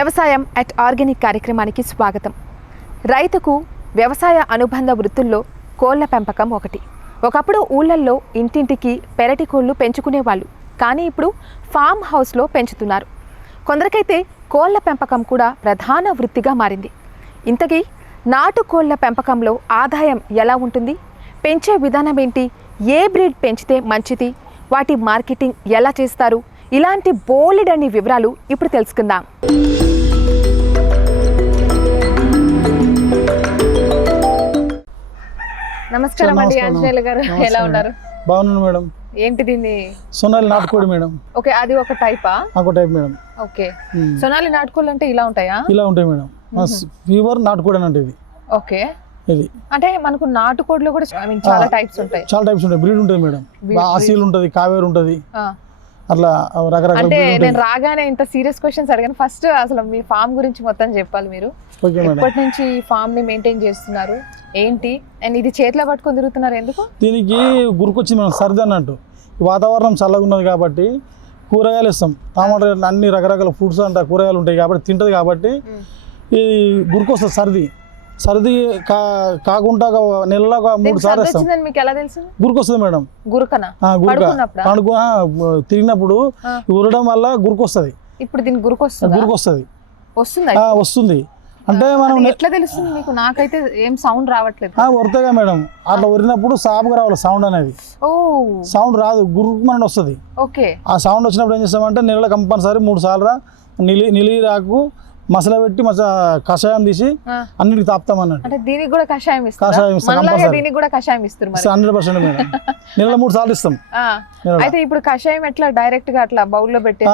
వ్యవసాయం at organic కార్యక్రమానికి స్వాగతం. రైతుకు వ్యవసాయ అనుబంధ వృత్తుల్లో కోళ్ల పెంపకం ఒకటి. ఒకప్పుడు ఊళ్ళల్లో ఇంటింటికి పెరటి కోళ్లు పెంచుకునేవాళ్ళు, కానీ ఇప్పుడు ఫామ్ హౌస్లో పెంచుతున్నారు. కొందరికైతే కోళ్ల పెంపకం కూడా ప్రధాన వృత్తిగా మారింది. ఇంతకీ నాటు కోళ్ల పెంపకంలో ఆదాయం ఎలా ఉంటుంది, పెంచే విధానం ఏంటి, ఏ బ్రీడ్ పెంచితే మంచిది, వాటి మార్కెటింగ్ ఎలా చేస్తారు, ఇలాంటి బోలెడన్ని వివరాలు ఇప్పుడు తెలుసుకుందాం. నమస్కారం అండి ఆంజనేయులు గారు, ఎలా ఉన్నారు? బాగున్నాను మేడం. ఏంటి దీన్ని? సోనాలి నాటుకోడి మేడం. ఓకే, అది ఒక టైపా? ఒక టైప్ మేడం. ఓకే, సోనాలి నాటుకోళ్ళు అంటే ఇలా ఉంటాయా? ఇలా ఉంటాయి మేడం. ఫీవర్ నాటుకోడి అంటే ఇది. ఓకే, ఇది అంటే మనకు నాటుకోడిలో కూడా చాలా టైప్స్ ఉంటాయి. చాలా టైప్స్ ఉంటాయి, బ్రీడ్ ఉంటుంది మేడం. ఆసీల్ ఉంటది, కావేరు ఉంటది, అట్లా రకరకాల. అంటే నేను రాగానే ఇంత సీరియస్ క్వశ్చన్స్ అడిగాను. ఫస్ట్ అసలు మీ ఫామ్ గురించి మొత్తం చెప్పాలి మీరు. ఎప్పటి నుంచి ఫామ్ ని మెయింటైన్ చేస్తున్నారు, ఏంటి, అండ్ ఇది చేతిలో పట్టుకొని తిరుగుతున్నారు ఎందుకు? దీనికి గురికొచ్చింది మనం, సర్ది అన్నట్టు. వాతావరణం చల్లగా ఉన్నది కాబట్టి కూరగాయలు ఇస్తాం, టమాటా అన్ని రకరకాల ఫ్రూట్స్ అంట కూరగాయలు ఉంటాయి కాబట్టి తింటది కాబట్టి ఈ గురికొస్తుంది. సర్ది కాకుండా నెలలో 3 సార్లు ఇస్తాం. గురికొస్తుంది మేడం. తిరిగినప్పుడు ఉరడం వల్ల గురికొస్తుంది. ఇప్పుడు దీనికి గురికొస్తుంది వస్తుంది అంటే మనం ఎట్లా తెలుస్తుంది మీకు? నాకైతే ఏం సౌండ్ రావట్లేదు. ఉరతగా మేడం, అట్లా ఉరినప్పుడు సాపుగా రావాలి సౌండ్ అనేది. సౌండ్ రాదు, గురుకుమని వస్తుంది. ఓకే, ఆ సౌండ్ వచ్చినప్పుడు ఏం చేస్తామంటే నెలలో కంపల్సరీ 3 సార్లు నిలిరాకు మసాలా పెట్టి కషాయం తీసి అన్నిటికి తాపుతాం అన్నట్టు. అంటే దీనికి కూడా కషాయం ఇస్తారు? దీనికి కూడా కషాయం ఇస్తారు 100% మేడం. నెలలో 3 సార్లు ఇస్తాం. అయితే ఇప్పుడు కషాయం ఎట్లా డైరెక్ట్ గా అట్లా బౌల్లో పెట్టి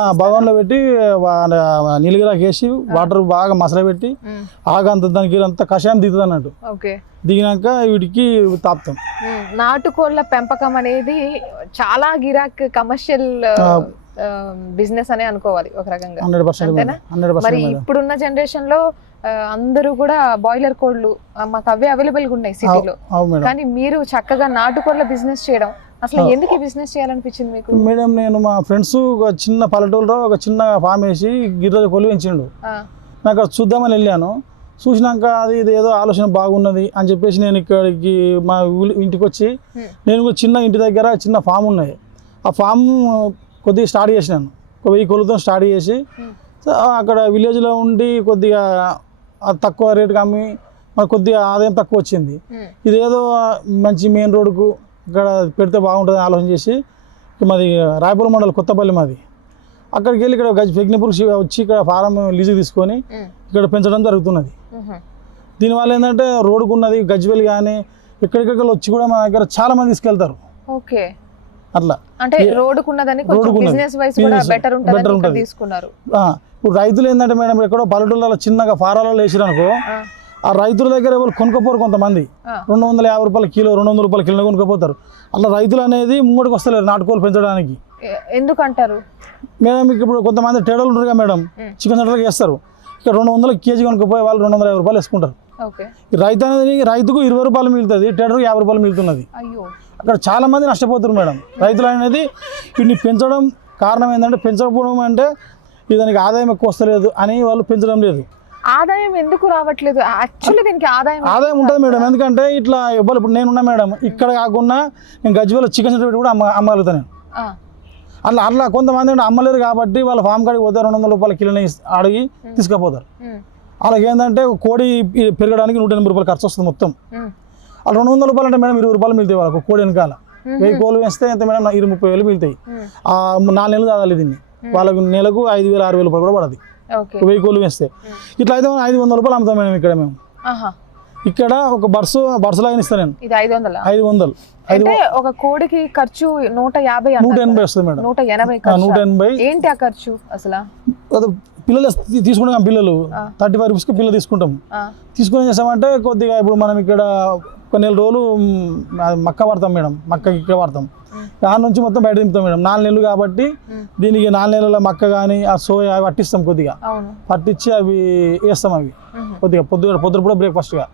నిలిగిరాకు వేసి వాటర్ బాగా మసాలా పెట్టి ఆగంత దానికి అంతా కషాయం దిగుతుంది అన్నట్టు. దిగినాక వీటికి తాపుతాం. నాటుకోళ్ల పెంపకం అనేది చాలా గిరాక్ కమర్షియల్ బిజినెస్ అనే అనుకోవాలి ఒక రకంగా. 100%. మరి ఇప్పుడున్న జనరేషన్ లో అందరూ కూడా బాయిలర్ కోళ్లు మాకు అవే అవైలబుల్ గా ఉన్నాయి సిటీలో, కానీ మీరు చక్కగా నాటుకోళ్ల బిజినెస్ చేయడం, అసలు ఎందుకు ఈ బిజినెస్ చేయాలనిపించింది మీకు? మేడం, నేను మా ఫ్రెండ్స్ ఒక చిన్న పల్లెటూరులో ఒక చిన్న ఫామ్ వేసి గిర్రె కోళ్ళు పెంచిండు. నాకు చూద్దామని వెళ్ళాను. చూసినాక ఇది ఏదో ఆలోచన బాగున్నది అని చెప్పేసి నేను ఇక్కడికి మా ఇంటికి వచ్చి, నేను కూడా చిన్న ఇంటి దగ్గర చిన్న ఫామ్ ఉన్నాయి. ఆ ఫామ్ కొద్దిగా స్టార్ట్ చేసినాను, 1000 కోళ్ళతో స్టార్ట్ చేసి అక్కడ విలేజ్లో ఉండి కొద్దిగా తక్కువ రేటుకి అమ్మి మనకు కొద్దిగా ఆదాయం తక్కువ వచ్చింది. ఇదేదో మంచి మెయిన్ రోడ్డుకు ఇక్కడ పెడితే బాగుంటుంది ఆలోచన చేసి మాది రాయపురం మండలం కొత్తపల్లి మాది. అక్కడికి వెళ్ళి ఇక్కడ ఫెగ్నిపూర్ వచ్చి ఇక్కడ ఫారం లీజుకి తీసుకొని ఇక్కడ పెంచడం జరుగుతున్నది. దీనివల్ల ఏంటంటే రోడ్డుకు ఉన్నది గజ్వేల్ కానీ ఎక్కడికెక్కడ వచ్చి కూడా మా దగ్గర చాలా మంది తీసుకెళ్తారు. ఓకే, అట్లా అంటే రోడ్డుకున్నదని బిజినెస్ వైస్ కూడా బెటర్ ఉంటుంది తీసుకున్నారు. ఇప్పుడు రైతులు ఏంటంటే మేడం, ఎక్కడో పల్లెటూళ్ళలో చిన్నగా ఫారాలలో వేసిరనుకో, ఆ రైతుల దగ్గర ఎవరు కొనుక్కోపోరు. కొంతమంది 250 రూపాయల కిలో, 200 రూపాయల కిలో కొనుక్కోపోతారు. అట్లా రైతులు అనేది ముంగడికి వస్తలేరు నాటుకోలు పెంచడానికి. ఎందుకంటారు మేడం? ఇప్పుడు కొంతమంది టేడర్లు ఉంటారు కదా మేడం, చికెన్ సెంటర్కి వేస్తారు. ఇక్కడ 200 కేజీ కొనుక్కోపోయి వాళ్ళు 250 రూపాయలు వేసుకుంటారు. రైతు అనేది రైతుకు 20 రూపాయలు మిగులుతుంది, టేడర్కు 50 రూపాయలు మిగులుతున్నది. అక్కడ చాలా మంది నష్టపోతారు మేడం. రైతులు అనేది వీటిని పెంచడం కారణం ఏంటంటే, పెంచకపోవడం అంటే దానికి ఆదాయం ఎక్కువ వస్తలేదు అని వాళ్ళు పెంచడం లేదు. ఆదాయం ఎందుకు రావట్లేదు? యాక్చువల్లీ దీనికి ఆదాయం ఉంటుంది మేడం. ఎందుకంటే ఇట్లా ఇవ్వాలి. ఇప్పుడు నేనున్నా మేడం, ఇక్కడ కాకుండా నేను గజ్వేల్లో చికెన్ సెంటర్ పెట్టి కూడా అమ్మగలుగుతాను. అట్లా కొంతమంది అమ్మలేరు కాబట్టి వాళ్ళ ఫామ్ కాడికి పోతే 200 రూపాయల కిలోని అడిగి తీసుకుపోతారు. వాళ్ళకి ఏంటంటే కోడి పెరగడానికి 180 రూపాయలు ఖర్చు వస్తుంది మొత్తం. అలా 200 రూపాయలు అంటే మేడం 20 రూపాయలు మిగులుతాయి వాళ్ళకు కోడి వెనకాల. 1000 కోళ్ళు వేస్తే ఎంత మేడం 20-30 వేలు మిగులుతాయి. 4 నెలలు కావాలి దీన్ని. వాళ్ళకు నెలకు 5,000 6,000 రూపాయలు కూడా పడది 1000 కోళ్ళు వేస్తే. ఇట్లా అయితే 500 రూపాయలు అమ్ముతాం మేడం ఇక్కడ. మేము ఇక్కడ ఒక బర్సు లాగా ఇస్తాను నేను. 500 అంటే ఒక కోడికి ఖర్చు 180 వస్తుంది మేడం. 180 ఏంటి ఆ ఖర్చు అసలు? పిల్లలు తీసుకుంటాం, పిల్లలు 35 రూపీస్కి పిల్లలు తీసుకుంటాం. తీసుకుని ఏం చేస్తామంటే కొద్దిగా ఇప్పుడు మనం ఇక్కడ ఒక నెల రోజులు మక్క పడతాం మేడం, మక్క ఇక్కడ పడతాం. దాని నుంచి మొత్తం బయట దింపుతాం మేడం. 4 నెలలు కాబట్టి దీనికి 4 నెలల మక్క కానీ ఆ సోయా అవి పట్టిస్తాం. కొద్దిగా పట్టించి అవి వేస్తాం. అవి కొద్దిగా పొద్దుపూట బ్రేక్ఫాస్ట్గా.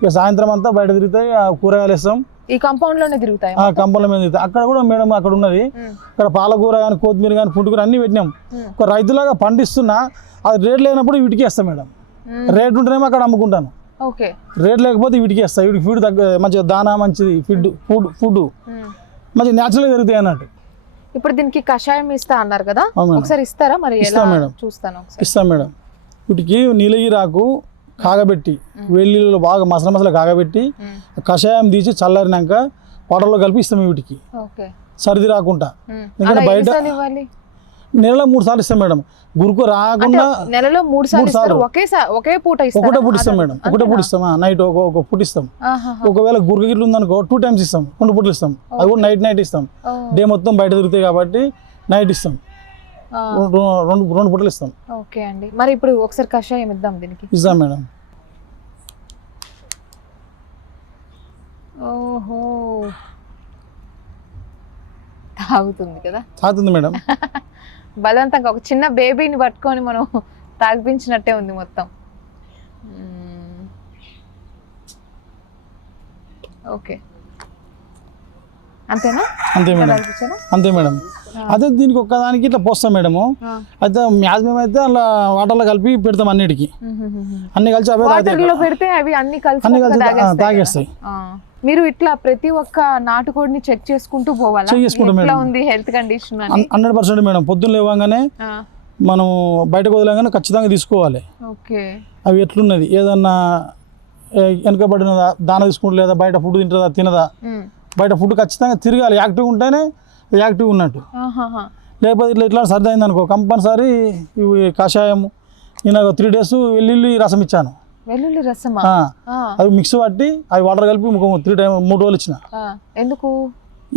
ఇక సాయంత్రం అంతా బయట తిరుగుతాయి, కూరగాయలు వేస్తాం, ఈ కాంపౌండ్ లోనే తిరుగుతాయి. కంపల మీద తిరుగుతాయి. అక్కడ కూడా మేడం అక్కడ ఉన్నది, అక్కడ పాలకూర కానీ కొత్తిమీర కానీ పుంటుకూర అన్నీ పెట్టినాం. ఒక రైతులాగా పండిస్తున్నా అది రేట్ లేనప్పుడు వీటికి వేస్తాం మేడం. రేట్ ఉంటేనేమో అక్కడ అమ్ముకుంటాను. ఓకే, రేట్ లేకపోతే వీటికి వేస్తాయి. వీటికి ఫీడ్ తగ్గ మంచిగా దానా మంచిది, ఫుడ్ మంచిగా న్యాచురల్గా పెరుగుతాయి అన్నట్టు. ఇప్పుడు దీనికి కషాయం ఇస్తా అన్నారు కదా, అవును మేడం. ఒకసారి ఇస్తారా? మరి ఎలా ఇస్తాం మేడం. చూస్తాను. ఇస్తాం మేడం. వీటికి నీలగిరాకు కాగబెట్టి వెల్లుల్లిలో బాగా మసల కాగబెట్టి కషాయం తీసి చల్లారినాక వాటర్లో కలిపి ఇస్తాం వీటికి, ఓకే, సర్ది రాకుండా. ఎందుకంటే అలా బయట ఎన్నిసార్లు ఇవ్వాలి? నెలలో 3 సార్లు ఇస్తాం మేడం. గురుకు రాకుండా నెలలో 3 సార్లు ఇస్తారు. ఒకే పూట ఇస్తారా? ఒకటే పూట ఇస్తాం మేడం. ఒకటే పూట ఇస్తాం. నైట్ ఒక పూట ఇస్తాం. ఒకవేళ గురుకు గిట్లు ఉందనుకో 2 టైమ్స్ ఇస్తాం, 2 పూటలు ఇస్తాం. అది కూడా నైట్ ఇస్తాం. డే మొత్తం బయట తిరుగుతాయి కాబట్టి నైట్ ఇస్తాం, 2 పూటలు ఇస్తాం. ఓకే అండి, మరి ఇప్పుడు ఒకసారి కషాయం ఇద్దాం దీనికి. ఇస్తాం మేడం. ఓహో, తాగుతుంది కదా? తాగుతుంది మేడం. బలవంతంగా ఒక చిన్న బేబీని పట్టుకొని మనం తాగిపించినట్టే ఉంది మొత్తం. ఓకే, అంతేనా? అంతే మేడం, అంతే మేడం. అదే దీనికి ఒక్కదానికి ఇట్లా పోస్తాం మేడము. అయితే మ్యాక్సిమం అయితే అలా వాటర్లో కలిపి పెడతాం. అన్నిటికీ అన్ని కలిసి అవే పెడితే అవి అన్ని కలిసి తాగేస్తాయి. మీరు ఇట్లా ప్రతి ఒక్క నాటుకోడిని చెక్ చేసుకుంటూ పోవాలా? ఎట్లా ఉంది హెల్త్ కండిషన్? 100% మేడం. పొద్దున్న లేవగానే మనం బయటకు వదలగానే ఖచ్చితంగా తీసుకోవాలి. ఓకే, అవి ఎట్లున్నది, ఏదన్నా వెనకబడిన దాన తీసుకుంటూ లేదా బయట ఫుడ్ తింటుందా తినదా, బయట ఫుడ్ ఖచ్చితంగా తిరగాలి. యాక్టివ్ ఉంటేనే యాక్టివ్ ఉన్నట్టు. లేకపోతే ఇట్లా సర్ది అయింది అనుకో కంపల్సరీ ఇవి కషాయం. నేను 3 days వెల్లుల్లి రసం ఇచ్చాను. వెల్లుల్లి రసమా? అవి మిక్స్ పట్టి అవి వాటర్ కలిపి 3 రోజులు ఇచ్చిన. ఎందుకు?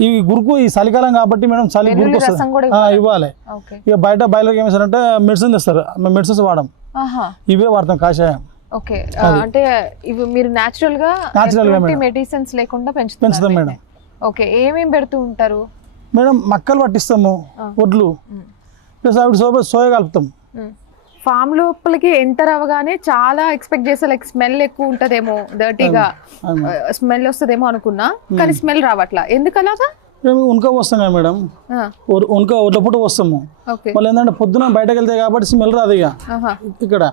ఇవి గురుకు ఈ చలికాలం కాబట్టి మేడం, చలి గురుకు వస్తుంది ఇవ్వాలి. ఇక బయట బయలుకి ఏం చేస్తారంటే మెడిసిన్ తెస్తారు, మెడిసిన్స్ వాడడం, ఇవే వాడతాం కషాయం. ఓకే, అంటే ఇవి మీరు న్యాచురల్ గా మెడిసిన్స్ లేకుండా పెంచుతాం మేడం. ఓకే, ఏమేమి పెడుతూ ఉంటారు మేడం? మక్కలు పట్టిస్తాము, వడ్లు ప్లస్ ఆవిడ సోయ కలుపుతాం. ఫామ్ లోపలికి ఎంటర్ అవగానే చాలా ఎక్స్పెక్ట్ చేస్తే లైక్ స్మెల్ ఎక్కువ ఉంటదేమో, డర్టీగా స్మెల్ వస్తుందేమో అనుకున్నా, కానీ స్మెల్ రావట్లా. ఎందుకలాగా? మేము ఉనక వస్తాం కదా మేడం, ఉనక ఒడ్ల పూట వస్తాము. మళ్ళీ ఏంటంటే పొద్దున బయటకు వెళ్తాయి కాబట్టి స్మెల్ రాదు. ఇక ఇక్కడ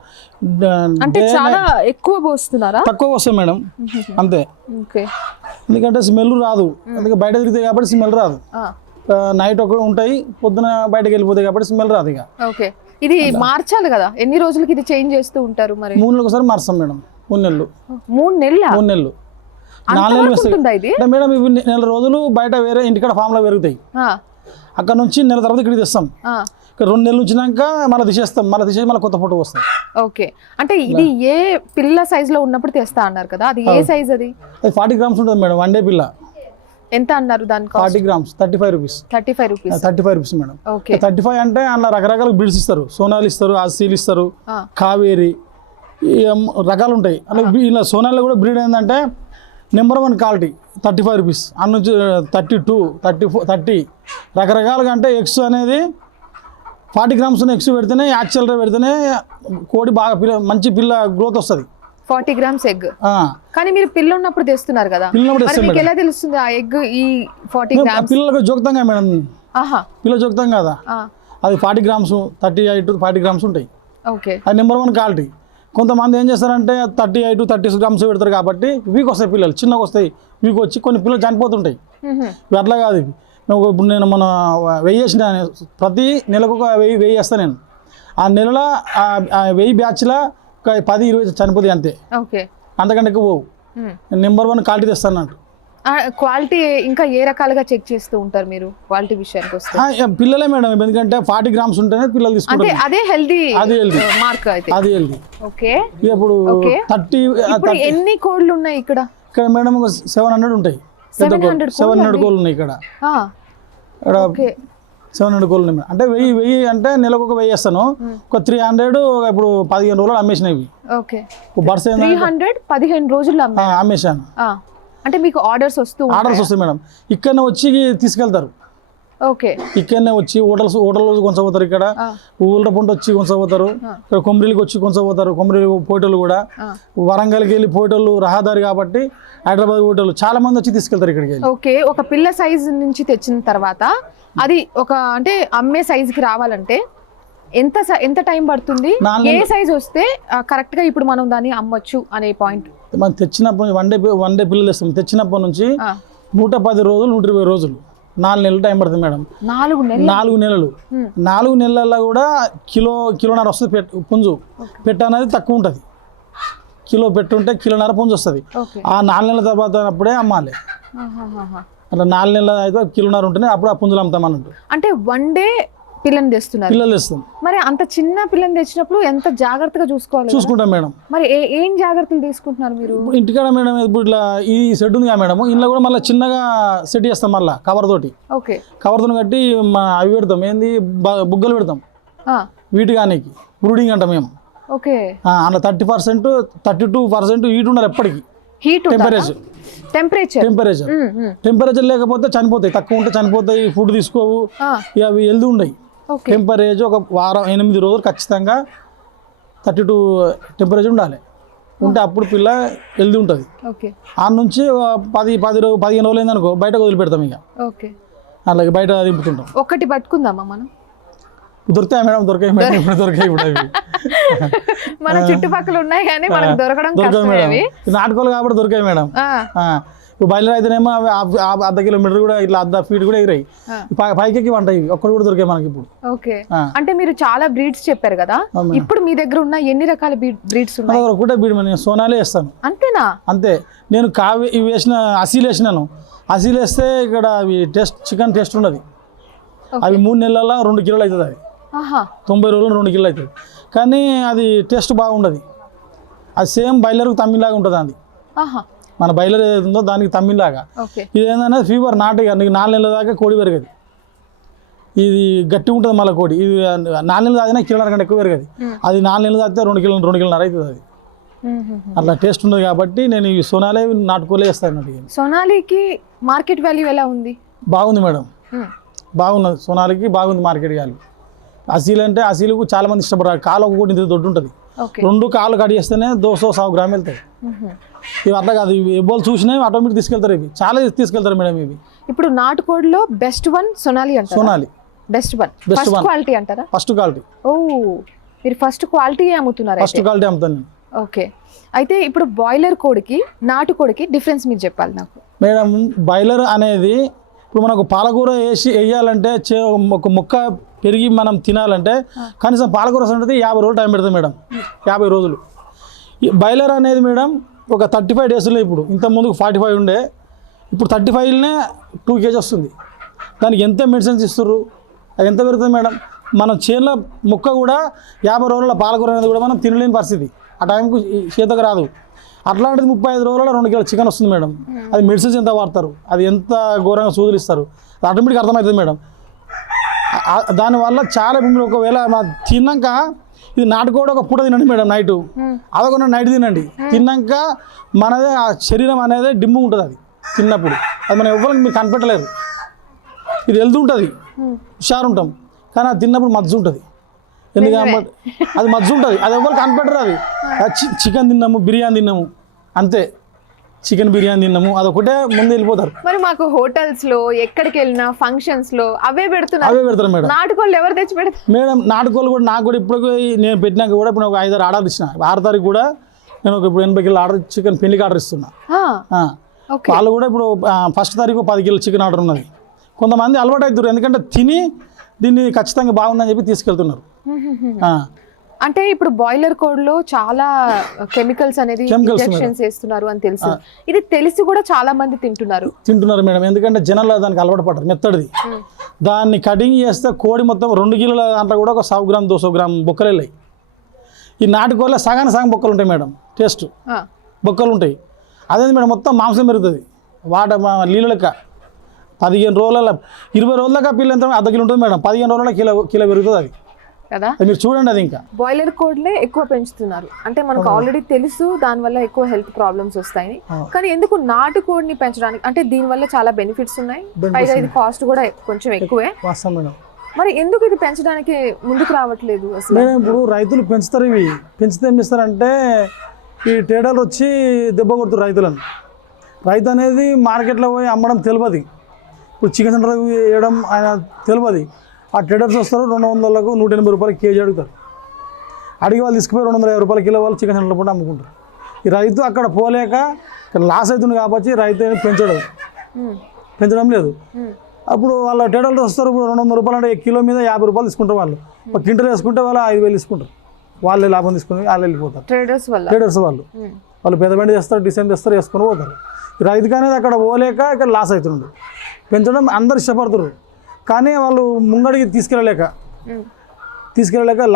అంటే చాలా ఎక్కువ పోస్తున్నారా? తక్కువ వస్తాయి మేడం, అంతే. ఎందుకంటే స్మెల్ రాదు, అందుకే బయట తిరుగుతాయి కాబట్టి స్మెల్ రాదు. నైట్ ఒక ఉంటాయి, పొద్దున బయటకు వెళ్ళిపోతాయి కాబట్టి స్మెల్ రాదు. ఇక ఓకే, ఇది మార్చాలి కదా? ఎన్ని రోజులకి ఇది చేంజ్ చేస్తూ ఉంటారు? మరి 3 నెలలకు ఒకసారి మారుస్తాం మేడం. 3 నెలలు. 3 నెలలు? 3 నెలలు 4 నెలలు వస్తాయి మేడం. ఇవి 1 నెల రోజులు బయట వేరే ఇంటికాడ ఫామ్ లో పెరుగుతాయి. అక్కడ నుంచి నెల తర్వాత ఇక్కడ తెస్తాం. ఇక్కడ 2 నెలలు ఉంచినాక మళ్ళీ తీసేస్తాం, మళ్ళీ తీసేసి మళ్ళీ కొత్త ఫోటో వస్తాం. ఓకే, అంటే ఇది ఏ పిల్ల సైజ్ లో ఉన్నప్పుడు తెస్తా అన్నారు కదా, అది ఏ సైజ్? అది 40 grams ఉంటుంది మేడం, 1 day పిల్ల. ఎంత అన్నారు దానికి? 40 grams 35 rupees. 35 rupees madam. 35 అంటే అందులో రకరకాల బ్రీడ్స్ ఇస్తారు. సోనాలు ఇస్తారు, ఆసీలు ఇస్తారు, కావేరి రకాలు ఉంటాయి. అలాగే ఇలా సోనాల్లో కూడా బ్రీడ్ ఏంటంటే నెంబర్ 1 క్వాలిటీ 35 rupees. అన్న నుంచి 32, 34, 30 రకరకాలుగా. అంటే ఎగ్స్ అనేది 40 grams ఉన్న ఎగ్స్ పెడితేనే, యాక్చువల్గా పెడితేనే కోడి బాగా మంచి పిల్ల గ్రోత్ వస్తుంది. 40 grams ఎగ్. కానీ మీరు పిల్ల ఉన్నప్పుడు తెస్తున్నారు కదా, మీకు ఎలా తెలుస్తుంది ఆ ఎగ్ ఈ 40 grams? పిల్లలకు జోక్తంగా మేడం, పిల్ల జోక్తం కదా, అది 40 grams 38 to 40 grams ఉంటాయి. అది నెంబర్ 1 క్వాలిటీ. కొంతమంది ఏం చేస్తారంటే 38 to 30 grams పెడతారు కాబట్టి వీక్ వస్తాయి పిల్లలు, చిన్నగా వస్తాయి. వీక్ వచ్చి కొన్ని పిల్లలు చనిపోతుంటాయి. ఇవి అట్లా కాదు. ఇప్పుడు నేను మన 1000 వేసిన, ప్రతి నెలకు ఒక 1000 వేస్తాను నేను. ఆ నెలలో 1000 బ్యాచ్లో 10-20 చనిపోతాయి అంతే, అంతకంటే ఎక్కువ పోవు. నెంబర్ 1 క్వాలిటీ తెస్తాను అన్నట్టు. క్వాలిటీ ఇంకా ఏ రకాలుగా చెక్ చేస్తూ ఉంటారు మీరు క్వాలిటీ విషయానికి వస్తే? పిల్లలే మేడం, ఎందుకంటే 40 grams ఉంటేనే పిల్లలు తీసుకుంటారు. అదే హెల్దీ మార్క్ అయితే. అది హెల్దీ. ఓకే, ఇప్పుడు 30 ఎన్ని కోళ్ళు ఉన్నాయి ఇక్కడ? ఇక్కడ మేడం 700 ఉంటాయి. 700 కోళ్ళు ఉన్నాయి ఇక్కడ. 700 కోళ్ళు ఉన్నాయి. అంటే 1000 అంటే నెలకు ఒక 1000 వేస్తాను. ఒక 300 ఇప్పుడు 15 రోజులు అమ్మేసినవి. బర్స్ 15 రోజులు అమ్మేశాను. అంటే మీకు ఆర్డర్స్ వస్తాయి మేడం? ఇక్కడ వచ్చి తీసుకెళ్తారు. ఓకే. ఇక్కడనే వచ్చి హోటల్ కొంచెం పోతారు, ఇక్కడ ఊళ్ళపొంట వచ్చి కొంచెం పోతారు, ఇక్కడ కొమ్మిరికి వచ్చి కొంచెం పోతారు, కొమ్మిరి పోయేటోళ్ళు కూడా, వరంగల్కి వెళ్ళి పోయేటోళ్ళు రహదారి కాబట్టి హైదరాబాద్ పోయేటోళ్ళు చాలా మంది వచ్చి తీసుకెళ్తారు ఇక్కడికి. ఓకే. ఒక పిల్ల సైజు నుంచి తెచ్చిన తర్వాత అది ఒక అంటే అమ్మే సైజుకి రావాలంటే ఎంత టైం పడుతుంది? ఏ సైజ్ వస్తే కరెక్ట్ గా ఇప్పుడు మనం దాన్ని అమ్మొచ్చు అనే పాయింట్? మనం తెచ్చినప్పటి వన్ డే పిల్లలు ఇస్తాం. తెచ్చినప్పటి నుంచి 110 రోజులు 120 రోజులు 4 నెలలు టైం పడుతుంది మేడం. 4 నెలలు 4 నెలల్లో కూడా కిలోన్నర వస్తుంది పుంజు. పెట్ట అనేది తక్కువ ఉంటుంది, కిలో పెట్టుంటే కిలోన్నర పుంజు వస్తుంది. ఆ 4 నెలల తర్వాత అప్పుడే అమ్మాలి. అట్లా 4 నెలలు అయితే కిలోన్నర ఉంటేనే అప్పుడు ఆ పుంజులు అమ్ముతాం అన్నట్టు. అంటే వన్ డే పిల్లని తెస్తున్నారు, పిల్లలు తెస్తాం. మరి అంత చిన్న పిల్లని తెచ్చినప్పుడు ఎంత జాగ్రత్తగా చూసుకోవాలి? చూసుకుంటాం మేడం. మరి ఏం జాగ్రత్తలు తీసుకుంటున్నారు మీరు? ఇంటికాడ మేడం ఇప్పుడు ఇట్లా ఈ సెట్ ఉంది కదా మేడం, ఇంట్లో కూడా మళ్ళీ చిన్నగా సెట్ చేస్తాం, మళ్ళీ కవర్ తోటి. ఓకే. కవర్ తోటి కట్టి అవి పెడతాం, ఏంది బుగ్గలు పెడతాం వీటి కానీ బ్రూడింగ్ అంటాం మేము. ఓకే. అలా 30% 32% హీట్ ఉండాలి ఎప్పటికీ. హీట్ టెంపరేచర్ లేకపోతే చనిపోతాయి, తక్కువ ఉంటే చనిపోతాయి, ఫుడ్ తీసుకోవు, అవి హెల్దీ ఉండవు. టెంపరేచర్ ఒక వారం 8 రోజులు ఖచ్చితంగా 32 టెంపరేచర్ ఉండాలి, ఉంటే అప్పుడు పిల్ల హెల్దీ ఉంటుంది. ఆ నుంచి 15 రోజులు అయిందనుకో బయటకు వదిలిపెడతాం ఇక. అలాగే బయట దింపుతుంటాం. ఒకటి పట్టుకుందామా మనం? దొరుకుతాయి మేడం, దొరికాయి ఇప్పుడు అవి మన చుట్టుపక్కల ఉన్నాయి కానీ మనకు దొరకడం నాటుకోలు కాబట్టి దొరికాయి మేడం. ఇప్పుడు బయలుదేరి అయితేనేమో అవి ½ కిలోమీటర్ కూడా ఇట్లా ½ ఫీట్ కూడా ఎగిరాయి, పైకి వంటాయి, ఒక్కడు కూడా దొరికాయి మనకి ఇప్పుడు. ఓకే. అంటే మీరు చాలా బ్రీడ్స్ చెప్పారు కదా, ఇప్పుడు మీ దగ్గర ఉన్న ఎన్ని రకాల బ్రీడ్స్ ఉన్నాయి? ఒకటే బ్రీడ్ నేను సోనాలే వేస్తాను. అంతేనా? అంతే. నేను ఇవి వేసిన అసీలు వేసినాను. అసీలు వేస్తే ఇక్కడ అవి చికెన్ టేస్ట్ ఉన్నది. అవి 3 నెలల్లో 2 కిలోలు అవుతుంది. అది 90 రోజులు 2 కిలోలు అవుతుంది, కానీ అది టేస్ట్ బాగుండదు. అది సేమ్ బయలర్కు తమ్మిలాగా ఉంటుంది. అది మన బయలర్ ఏదైతే ఉందో దానికి తమ్మిలాగా. ఇది ఏంటంటే ఫీవర్ నాటుగా నీకు 4 నెలల దాకా కోడి పెరగదు. ఇది గట్టి ఉంటుంది మళ్ళీ కోడి. ఇది 4 నెలలు తాగినా కిలోన్నర కంటే ఎక్కువ పెరగదు. అది 4 నెలలు తాగితే 2 కిలోన్నర అవుతుంది. అది అట్లా టేస్ట్ ఉండదు కాబట్టి నేను ఈ సోనాలే నాటుకోలే వేస్తాను. సోనాలికి మార్కెట్ వాల్యూ ఎలా ఉంది? బాగుంది మేడం, బాగున్నది. సోనాలికి బాగుంది మార్కెట్ వాల్యూ. అసీలు అంటే అసీలుకు చాలా మంది ఇష్టపడతారు. కాలు ఒక కోటి దొడ్డు ఉంటుంది, 2 కాళ్ళు కట్ చేస్తేనే 200-100 గ్రాములు వెళ్తాయి. ఇవి అట్లా కాదు, ఇవి ఎవ్వరు చూసినా ఆటోమేటిక్ తీసుకెళ్తారు. ఇవి చాలా తీసుకెళ్తారు మేడం. ఇవి ఇప్పుడు నాటుకోడిలో బెస్ట్ వన్ సోనాలి అంటారు. Sonali best one, best quality అంటారా? First quality. ఓ, మీరు ఫస్ట్ క్వాలిటీ అమ్ముతున్నారు? ఫస్ట్ క్వాలిటీ అమ్ముతాను. ఓకే. అయితే ఇప్పుడు బాయిలర్ కోడికి నాటుకోడికి డిఫరెన్స్ మీరు చెప్పాలి నాకు. మేడం, బాయిలర్ అనేది ఇప్పుడు మనకు పాలకూర వేయాలంటే ఒక ముక్క పెరిగి మనం తినాలంటే కనీసం పాలకూర ఉంటుంది 50 రోజులు టైం పెడుతుంది మేడం. 50 రోజులు. బాయిలర్ అనేది మేడం ఒక 35 డేస్లో, ఇప్పుడు ఇంత ముందుకు 45 ఉండే, ఇప్పుడు 35నే 2 kg వస్తుంది. దానికి ఎంత మెడిసిన్స్ ఇస్తారు, అది ఎంత పెరుగుతుంది మేడం? మనం చేనులో ముక్క కూడా 50 రోజుల పాలకూర అనేది కూడా మనం తినలేని పరిస్థితి. ఆ టైంకు చేతకు రాదు. అట్లాంటిది 35 రోజుల్లో 2 కిలోల చికెన్ వస్తుంది మేడం. అది మెడిసిన్స్ ఎంత వాడతారు, అది ఎంత ఘోరంగా సూదులు ఇస్తారు, అది ఆటోమేటిక్ అర్థమవుతుంది మేడం. దానివల్ల చాలా భూములు ఒకవేళ తిన్నాక ఇది నాటుకోవడం ఒక పూట తినండి మేడం, నైట్ అదొక నైట్ తినండి. తిన్నాక మనదే ఆ శరీరం అనేది డిమ్ము ఉంటుంది. అది తిన్నప్పుడు అది మనం ఎవరికి మీరు కనిపెట్టలేదు. ఇది వెళ్తూ ఉంటుంది, హుషారు ఉంటాం, కానీ అది తిన్నప్పుడు మజ్జు ఉంటుంది. ఎందుకంటే అది మజ్జు ఉంటుంది, అది ఎవరు కనిపెట్టరు. అది చికెన్ తిన్నాము, బిర్యానీ తిన్నాము, అంతే. చికెన్ బిర్యానీ తిన్నాము అదొకటే ముందు వెళ్ళిపోతారు. మరి మాకు హోటల్స్ లో ఎక్కడికి వెళ్ళినా ఫంక్షన్స్ లో అవే పెడతారు మేడం. నాటుకోళ్ళు ఎవరు తెచ్చి పెడతారు మేడం? నాటుకోళ్ళు కూడా నాకు కూడా ఇప్పుడు నేను పెట్టినాక కూడా ఇప్పుడు ఒక 5-6 ఆర్డర్ ఇచ్చిన. 6 తారీఖు కూడా నేను ఇప్పుడు 80 కిలోల ఆర్డర్ చికెన్ పెళ్లికి ఆర్డర్ ఇస్తున్నా. వాళ్ళు కూడా ఇప్పుడు 1 తారీఖు 10 కిలోల చికెన్ ఆర్డర్ ఉన్నది. కొంతమంది అలవాటు అవుతారు, ఎందుకంటే తిని దీన్ని ఖచ్చితంగా బాగుందని చెప్పి తీసుకెళ్తున్నారు. అంటే ఇప్పుడు బాయిలర్ కోడ్లో చాలా కెమికల్స్ అనేది ఇంజెక్షన్స్ వేస్తున్నారు అని తెలుసు. ఇది తెలిసి కూడా చాలా మంది తింటున్నారు మేడం. ఎందుకంటే జనాలు దానికి అలవాటు పడతారు, మెత్తడిది. దాన్ని కటింగ్ చేస్తే కోడి మొత్తం 2 కిలోల దాంట్లో కూడా ఒక 100 గ్రామ్ 200 గ్రామ్ బొక్కలు వెళ్ళాయి. ఈ నాటుకోళ్ళ సగం బొక్కలు ఉంటాయి మేడం, టేస్ట్ బొక్కలు ఉంటాయి. అదే మేడం మొత్తం మాంసం పెరుగుతుంది. నీళ్ళ లెక్క 15 రోజుల 20 రోజులక పిల్ల ఎంత ½ కిలో ఉంటుంది మేడం. 15 రోజుల కిలో పెరుగుతుంది. అది కదా. అది మీరు చూడండి, అది ఇంకా బాయిలర్ కోడ్లే ఎక్కువ పెంచుతున్నారు అంటే మనకు ఆల్రెడీ తెలుసు దానివల్ల ఎక్కువ హెల్త్ ప్రాబ్లమ్స్ వస్తాయని, కానీ ఎందుకు నాటుకోడిని పెంచడానికి? అంటే దీనివల్ల చాలా బెనిఫిట్స్ ఉన్నాయి, పైగా ఇది కాస్ట్ కూడా కొంచెం ఎక్కువే. వాస్తవం మేడం. మరి ఎందుకు ఇది పెంచడానికి ముందుకు రావట్లేదు అసలు? మేడం ఇప్పుడు రైతులు పెంచుతారు, ఇవి పెంచితే ఏం చేస్తారంటే ఈ ట్రేడర్లు వచ్చి దెబ్బ కొడుతారు రైతులను. రైతు అనేది మార్కెట్లో పోయి అమ్మడం తెలియదు. ఇప్పుడు చికెన్ సెంటర్ వేయడం ఆయన తెలియదు. ఆ ట్రేడర్స్ వస్తారు 200లకు 180 రూపాయలు కేజీ అడుగుతారు. అడిగి వాళ్ళు తీసుకుపోయి 250 రూపాయల కిలో వాళ్ళు చికెన్ సెంటర్లో కూడా అమ్ముకుంటారు. ఈ రైతు అక్కడ పోలేక ఇక్కడ లాస్ అవుతుంది కాబట్టి రైతు పెంచడం లేదు. అప్పుడు వాళ్ళ ట్రేడర్లు వస్తారు, ఇప్పుడు 200 రూపాయలు అంటే కిలో మీద 50 రూపాయలు తీసుకుంటారు. వాళ్ళు ఒక క్వింటల్ వేసుకుంటే వాళ్ళు 5,000 తీసుకుంటారు. వాళ్ళే లాభం తీసుకుని వాళ్ళు వెళ్ళిపోతారు. ట్రేడర్స్ వాళ్ళు పెద్ద బండి చేస్తారు, డిసైన్ చేస్తారు, వేసుకొని పోతారు. రైతుకు అనేది అక్కడ పోలేక ఇక్కడ లాస్ అవుతుండు. పెంచడం అందరు ఇష్టపడుతున్నారు, కానీ వాళ్ళు ముంగడికి తీసుకెళ్ళలేక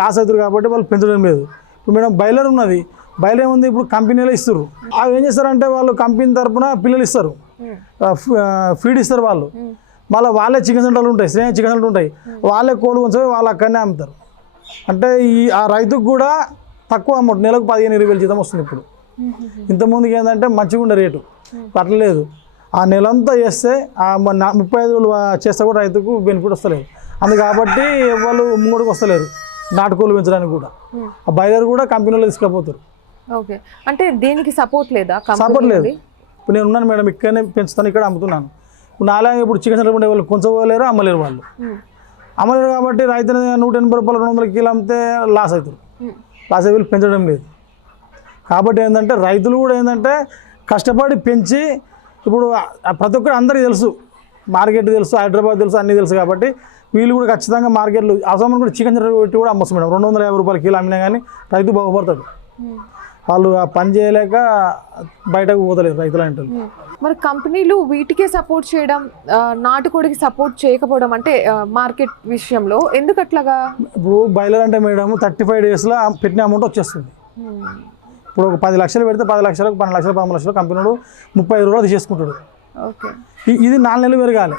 లాస్ అవుతారు కాబట్టి వాళ్ళు పెంచడం లేదు. ఇప్పుడు మేడం బాయిలర్ ఉన్నది, బాయిలర్ ఏముంది ఇప్పుడు కంపెనీలో ఇస్తారు. అవి ఏం చేస్తారంటే వాళ్ళు కంపెనీ తరఫున పిల్లలు ఇస్తారు, ఫీడ్ ఇస్తారు వాళ్ళు. మళ్ళీ వాళ్ళే చికెన్ సెంటర్లు ఉంటాయి, శ్రేణి చికెన్ సెంటర్లు ఉంటాయి, వాళ్ళే కోళ్ళు కొంచెం వాళ్ళు అక్కడనే అమ్ముతారు. అంటే ఆ రైతుకు కూడా తక్కువ అమౌంట్, నెలకు 15,000-20,000 జీతం వస్తుంది. ఇప్పుడు ఇంతకుముందుకు ఏంటంటే మంచిగా ఉండే రేటు, పర్లేదు. ఆ నెలంతా చేస్తే 35 రోజులు చేస్తే కూడా రైతుకు బెనిఫిట్ వస్తలేదు. అందు కాబట్టి వాళ్ళు ముంగడికి వస్తలేరు నాటుకోళ్ళు పెంచడానికి కూడా. ఆ బాయిలర్ కూడా కంపెనీలో తీసుకుపోతారు. ఓకే, అంటే దీనికి సపోర్ట్ లేదా? సపోర్ట్ లేదు. ఇప్పుడు నేను ఉన్నాను మేడం, ఇక్కడనే పెంచుతాను, ఇక్కడ అమ్ముతున్నాను. ఇప్పుడు నాలాగే ఇప్పుడు చికెన్ సెంటర్ ఉండే వాళ్ళు కొంచెం పోలేరు, అమ్మలేరు. వాళ్ళు అమ్మలేరు కాబట్టి రైతు 180 రూపాయలు 200 కిలో అమ్మితే లాస్ అవుతారు. లాస్ అయ్యి పెంచడం లేదు. కాబట్టి ఏంటంటే రైతులు కూడా ఏంటంటే కష్టపడి పెంచి, ఇప్పుడు ప్రతి ఒక్కరు అందరికీ తెలుసు, మార్కెట్ తెలుసు, హైదరాబాద్ తెలుసు, అన్నీ తెలుసు. కాబట్టి వీళ్ళు కూడా ఖచ్చితంగా మార్కెట్లు అవసరం కూడా చికెన్ సెంటర్ పెట్టి కూడా అమ్మొచ్చు మేడం. 250 రూపాయల కిలో అమ్మినా కానీ రైతు బాగుపడతాడు. వాళ్ళు ఆ పని చేయలేక బయటకు పోతలేరు రైతులు అంటే. మరి కంపెనీలు వీటికే సపోర్ట్ చేయడం, నాటుకోడికి సపోర్ట్ చేయకపోవడం అంటే మార్కెట్ విషయంలో ఎందుకు అట్లాగా? ఇప్పుడు బాయిలర్ అంటే మేడం 35 డేస్లో పెట్టిన అమౌంట్ వచ్చేస్తుంది. ఇప్పుడు ఒక 10 లక్షలు పెడితే 10 లక్షలకు 12 లక్షలు 13 లక్షలు కంపెనీడు 35 రోజులు తీసేసుకుంటాడు. ఇది 4 నెలలు పెరగాలి.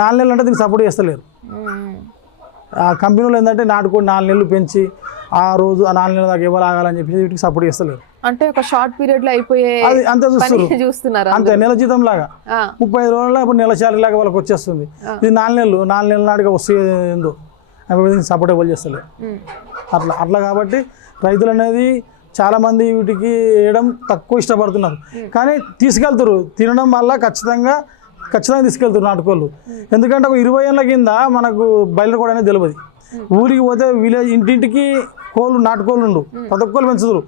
4 నెలలు అంటే దీనికి సపోర్ట్ చేస్తలేరు. ఆ కంపెనీలో ఏంటంటే నాటుకోడి 4 నెలలు పెంచి ఆ 4 నెలల దాకా ఇవ్వలాగాలని చెప్పి వీటికి సపోర్ట్ చేస్తలేరు. అంటే ఒక షార్ట్ పీరియడ్ లో అయిపోయే అది అంతే చూస్తున్నారు, అంతే నెల జీతం లాగా 30 రోజుల్లో ఇప్పుడు నెల శాలరీ లాగా వాళ్ళకి వచ్చేస్తుంది. ఇది 4 నెలలు నాటిగా వస్తుందో సపోర్ట్ ఇవ్వాలి చేస్తలేరు. అట్లా కాబట్టి రైతులు అనేది చాలామంది వీటికి వేయడం తక్కువ ఇష్టపడుతున్నారు, కానీ తీసుకెళ్తారు. తినడం వల్ల ఖచ్చితంగా తీసుకెళ్తారు నాటుకోళ్ళు. ఎందుకంటే ఒక 20 ఏళ్ళ కింద మనకు బయలుదేరి కూడా అనేది తెలియదు. ఊరికి పోతే విలేజ్ ఇంటింటికి నాటుకోళ్ళు ఉండు, ప్రతి ఒక్కరు పెంచుతారు.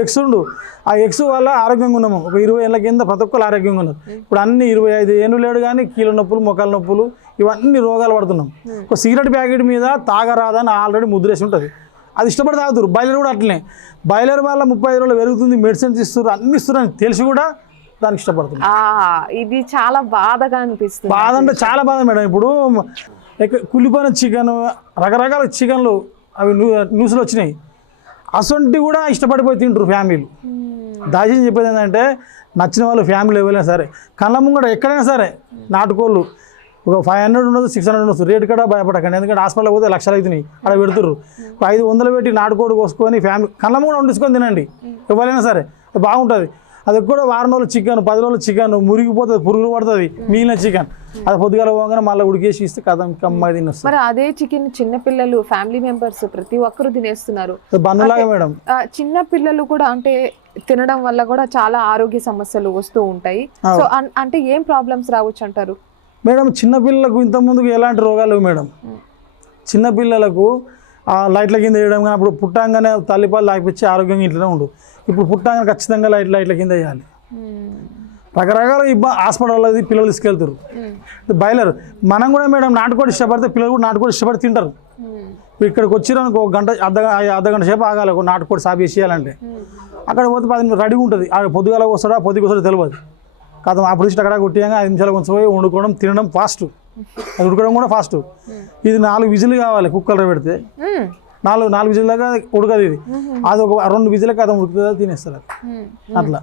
ఎగ్స్ ఉండు, ఆ ఎగ్స్ వల్ల ఆరోగ్యంగా ఉన్నాము. ఒక 20 ఏళ్ళ కింద ప్రతి ఒక్కరు ఆరోగ్యంగా ఉన్నారు. ఇప్పుడు అన్ని 25 ఏళ్ళు లేడు కానీ కీళ్ళ నొప్పులు, మొక్కల నొప్పులు, ఇవన్నీ రోగాలు పడుతున్నాం. ఒక సిగరెట్ ప్యాకెట్ మీద తాగరాదని ఆల్రెడీ ముద్రేసి ఉంటుంది, అది ఇష్టపడి తాగుతారు. బాయిలర్ కూడా అట్లనే. బాయిలర్ వల్ల 35 రోజులు పెరుగుతుంది, మెడిసిన్స్ ఇస్తారు, అన్ని ఇస్తారు అని తెలిసి కూడా దానికి ఇష్టపడుతుంది. ఇది చాలా బాధగా అనిపిస్తుంది. బాధ అంటే చాలా బాధ మేడం. ఇప్పుడు కుళ్ళిపోయిన చికెన్, రకరకాల చికెన్లు అవి న్యూస్లో వచ్చినాయి, అసొంటి కూడా ఇష్టపడిపోయి తింటారు ఫ్యామిలీలు. దయచేసి చెప్పేది ఏంటంటే నచ్చిన వాళ్ళు ఫ్యామిలీ ఎవరైనా సరే కళ్ళ ముంగట ఎక్కడైనా సరే నాటుకోళ్ళు ఒక 500 ఉండదు, 600 ఉండదు, రేటు కూడా భయపడకండి. ఎందుకంటే హాస్పిటల్ పోతే లక్షలు అవుతున్నాయి, అక్కడ పెడుతుర్రు. 500 పెట్టి నాటుకోడి కోసుకొని ఫ్యామిలీ కళ్ళ ముంగట వండుకొని తినండి ఎవరైనా సరే, బాగుంటుంది. అది కూడా వారం రోజులు చికెన్, 10 రోజులు చికెన్ మురిగిపోతుంది, పురుగులు పడుతుంది. మిగిలిన చికెన్ అది పొద్దుగాల పోగానే మళ్ళీ ఉడికేసి ఇస్తే కమ్మాయి తినేస్తారు. మరి అదే చికెన్ చిన్నపిల్లలు, ఫ్యామిలీ మెంబర్స్ ప్రతి ఒక్కరు తినేస్తున్నారు. బంధులాగా మేడం. చిన్న పిల్లలు కూడా అంటే తినడం వల్ల కూడా చాలా ఆరోగ్య సమస్యలు వస్తూ ఉంటాయి. సో అంటే ఏం ప్రాబ్లమ్స్ రావచ్చు అంటారు మేడం? చిన్నపిల్లలకు ఇంతకుముందుకు ఎలాంటి రోగాలు మేడం? చిన్నపిల్లలకు లైట్ల కింద వేయడం కానీ, అప్పుడు పుట్టంగానే తల్లిపాలు తాగిపించి ఆరోగ్యంగా ఇంట్లోనే ఉండు. ఇప్పుడు పుట్టంగానే ఖచ్చితంగా లైట్ల కింద వేయాలి. రకరకాల హాస్పిటల్లో పిల్లలు తీసుకెళ్తారు. బాయిలర్ మనం కూడా మేడం నాటుకోడి ఇష్టపడితే పిల్లలు కూడా నాటుకోడి ఇష్టపడి తింటారు. ఇక్కడికి వచ్చిరనుకో ఒక గంట అర్ధగంట సేపు ఆగాలి ఒక నాటుకోడి సాగు వేసేయాలంటే. అక్కడ పోతే 10 నిమిషాలు రెడీగా ఉంటుంది. పొద్దుగాల వస్తాడా పొద్దుకు వస్తాడో తెలియదు కదా. అప్పుడు ఇష్ట అక్కడ కొట్టియంగా 5 నిమిషాలు కొంచెం పోయి వండుకోవడం, తినడం ఫాస్ట్, అది ఉడకడం కూడా ఫాస్ట్. ఇది 4 విజిల్ కావాలి కుక్కర్లో పెడితే, 4 విజిల్ దాకా ఉడకదు. ఇది అది ఒక 2 విజిల్కి అది ఉడుకుతుందా తినేస్తారు అట్లా.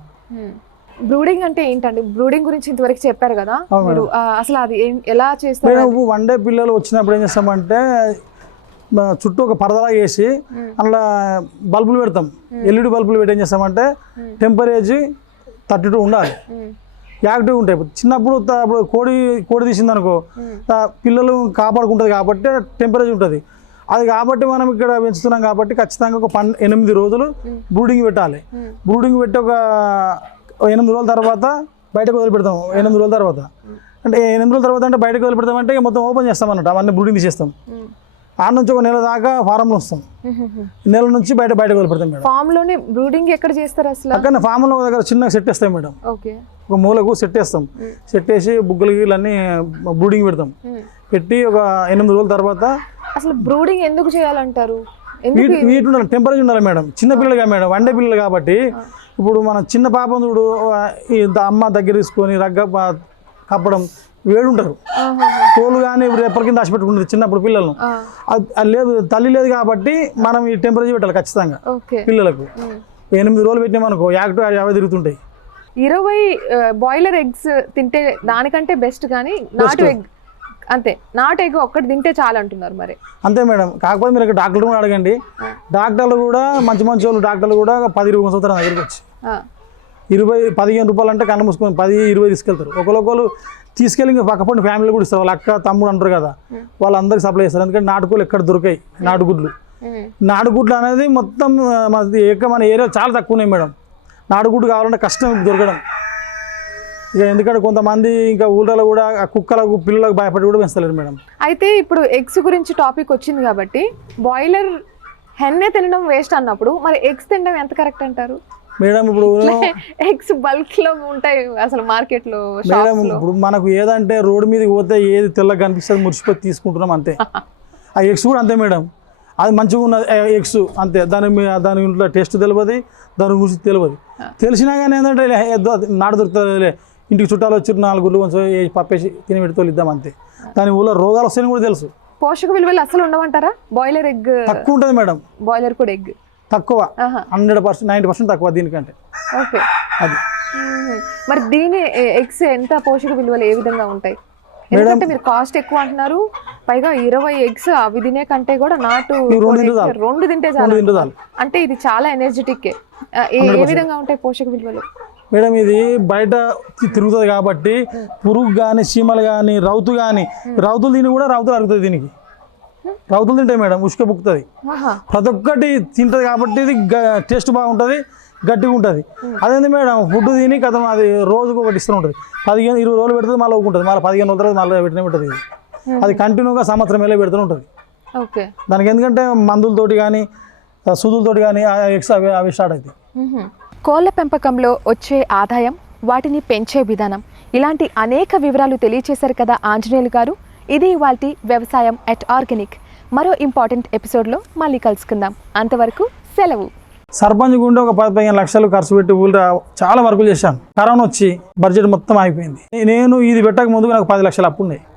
బ్రూడింగ్ అంటే ఏంటండి? బ్రూడింగ్ గురించి ఇంతవరకు చెప్పారు కదా మీరు, అసలు అది ఎలా చేస్తారు? మేము వన్ డే పిల్లలు వచ్చినప్పుడు ఏం చేస్తామంటే చుట్టూ ఒక పరదలా వేసి అందులో బల్బులు పెడతాం. ఎల్ఈడి బల్బులు పెట్టి ఏం చేస్తామంటే టెంపరేచర్ 32 ఉండాలి, యాక్టివ్గా ఉంటాయి. చిన్నప్పుడు కోడి తీసిందనుకో పిల్లలు కాపాడుకుంటుంది కాబట్టి టెంపరేచర్ ఉంటుంది. అది కాబట్టి మనం ఇక్కడ పెంచుతున్నాం కాబట్టి ఖచ్చితంగా ఒక 8 రోజులు బ్రూడింగ్ పెట్టాలి. బ్రూడింగ్ పెట్టి ఒక 8 రోజుల తర్వాత బయటకు వదిలిపెడతాం. 8 రోజుల తర్వాత అంటే 8 రోజుల తర్వాత అంటే బయటకు వదిలిపెడతామంటే మొత్తం ఓపెన్ చేస్తాం అన్నట్టు, అవన్నీ బ్రూడింగ్ తీసేస్తాం. ఆ నుంచి ఒక నెల దాకా ఫారంలో వస్తాం, నెల నుంచి బయటకు వదిలిపెడతాం మేడం. ఫామ్ లోనే బ్రూడింగ్ ఎక్కడ చేస్తారు అసలు? అక్కడ ఫామ్లో దగ్గర చిన్నగా సెట్ వేస్తాం మేడం, ఒక మూలకు సెట్ వేస్తాం. సెట్ వేసి బుగ్గలు గీళ్ళన్నీ బ్రూడింగ్ పెడతాం. పెట్టి ఒక 8 రోజుల తర్వాత అసలు బ్రూడింగ్ ఎందుకు చేయాలంటారు? వీటి ఉండాలి, టెంపరేచర్ ఉండాలి మేడం. చిన్న పిల్లలుగా మేడం, వన్డే పిల్లలు కాబట్టి ఇప్పుడు మన చిన్న పాపం చూడు అమ్మ దగ్గర తీసుకొని రగ్గ కప్పడం వేడుంటారు. తోలు కానీ రెప్పల కింద దాచిపెట్టుకుంటుంది చిన్నప్పుడు పిల్లలను. అది లేదు, తల్లి లేదు కాబట్టి మనం ఈ టెంపరేచర్ పెట్టాలి ఖచ్చితంగా పిల్లలకు. 8 రోజులు పెట్టినామనుకో యాక్టివ్ 50 తిరుగుతుంటాయి. 20 బాయిలర్ ఎగ్స్ తింటే దానికంటే బెస్ట్, కానీ నాటు ఎగ్ అంతే, నాటు ఎగ్ ఒక్కటి తింటే చాలా అంటున్నారు మరి. అంతే మేడం. కాకపోతే మీరు డాక్టర్లు కూడా అడగండి, డాక్టర్లు కూడా మంచి వాళ్ళు డాక్టర్లు కూడా 10-20 సంవత్సరాల దగ్గరికి వచ్చి 20-15 రూపాయలు అంటే కళ్ళు మూసుకొని 10-20 తీసుకెళ్తారు. ఒకరు తీసుకెళ్ళి ఇంకా పక్కపండి ఫ్యామిలీ కూడా ఇస్తారు. వాళ్ళ అక్క తమ్ముడు అంటారు కదా, వాళ్ళందరికీ సప్లై చేస్తారు. ఎందుకంటే నాటుకోళ్ళు ఎక్కడ దొరికాయి, నాటుగుడ్లు అనేది మొత్తం మన ఏరియా చాలా తక్కువ ఉన్నాయి మేడం. నాటుగుడ్డు కావాలంటే కష్టం దొరకడం. ఇక ఎందుకంటే కొంతమంది ఇంకా ఊళ్ళలో కూడా కుక్కలకు పిల్లలకు భయపడి కూడా పెంచలేరు మేడం. అయితే ఇప్పుడు ఎగ్స్ గురించి టాపిక్ వచ్చింది కాబట్టి బాయిలర్ హెన్నే తినడం వేస్ట్ అన్నప్పుడు మరి ఎగ్స్ తినడం ఎంత కరెక్ట్ అంటారు మేడం? ఇప్పుడు ఎగ్స్ బల్క్ లో ఉంటాయి అసలు మార్కెట్ లో. మేడం ఇప్పుడు మనకు ఏదంటే రోడ్డు మీదకి పోతే ఏది తెల్లగా కనిపిస్తుంది మురిసిపోయి తీసుకుంటున్నాం అంతే. ఆ ఎగ్స్ కూడా అంతే మేడం, అది మంచిగా ఉన్నది ఎగ్స్ అంతే. దాని ఇంట్లో టేస్ట్ తెలియదు, దాని గురించి తెలియదు. తెలిసినా కానీ ఏంటంటే నాటు దొరుకుతుంది, ఇంటికి చుట్టాలు వచ్చి 4 గుడ్లు కొంచెం పప్పేసి తిని పెడితే ఇద్దాం అంతే. దాని ఊళ్ళో రోగాలు వస్తాయని కూడా తెలుసు. పోషక విలువలు అసలు ఉండమంటారా? బాయిలర్ ఎగ్ తక్కువ ఉంటుంది మేడం, బాయిలర్ కూడా ఎగ్ తక్కువ, 100% 90% తక్కువ దీనికంటే. ఓకే, అది మరి దీని ఎగ్స్ ఎంత పోషక విలువలు ఏ విధంగా ఉంటాయి? ఎందుకంటే మీరు కాస్ట్ ఎక్కువ అంటున్నారు, పైగా 20 ఎగ్స్ అవి తినే కంటే కూడా నాటు 2 తింటే చాలు. అంటే ఇది చాలా ఎనర్జెటిక్. ఏ విధంగా ఉంటాయి పోషక విలువలు మేడం? ఇది బయట తిరుగుతుంది కాబట్టి పురుగు కానీ చీమలు కానీ రౌతులు దీన్ని కూడా రౌతులు అరుగుతుంది. దీనికి రౌతులు తింటాయి మేడం, ఉసుక బుక్కుతుంది, ప్రతి ఒక్కటి తింటుంది కాబట్టి ఇది టేస్ట్ బాగుంటుంది, గట్టిగా ఉంటుంది. అదేంటి మేడం, ఫుడ్ తిని కథ అది రోజుకు ఒకటి ఇస్తూ ఉంటుంది. 15-20 రోజులు పెడుతుంది, మళ్ళీ ఊకుంటుంది, మళ్ళీ 15 రోజుల తర్వాత మళ్ళీ పెట్టినే ఉంటుంది. అది కంటిన్యూగా సంవత్సరం వెళ్ళే పెడుతూ ఉంటుంది. దానికి ఎందుకంటే మందులతోటి కానీ సూదులతోటి కానీ ఎక్స్ అవి స్టార్ట్ అవుతాయి. కోళ్ల పెంపకంలో వచ్చే ఆదాయం, వాటిని పెంచే విధానం, ఇలాంటి అనేక వివరాలు తెలియచేశారు కదా ఆంజనేయులు గారు. ఇది ఇవాల్టి వ్యవసాయం ఎట్ ఆర్గానిక్. మరో ఇంపార్టెంట్ ఎపిసోడ్లో మళ్ళీ కలుసుకుందాం. అంతవరకు సెలవు. సర్పంచ్ గుండా ఒక 10-15 లక్షలు ఖర్చు పెట్టి ఊళ్ళో చాలా వర్కులు చేశాను. కరోనా వచ్చి బడ్జెట్ మొత్తం అయిపోయింది. నేను ఇది పెట్టక ముందుకు నాకు 10 లక్షలు అప్పు ఉన్నాయి.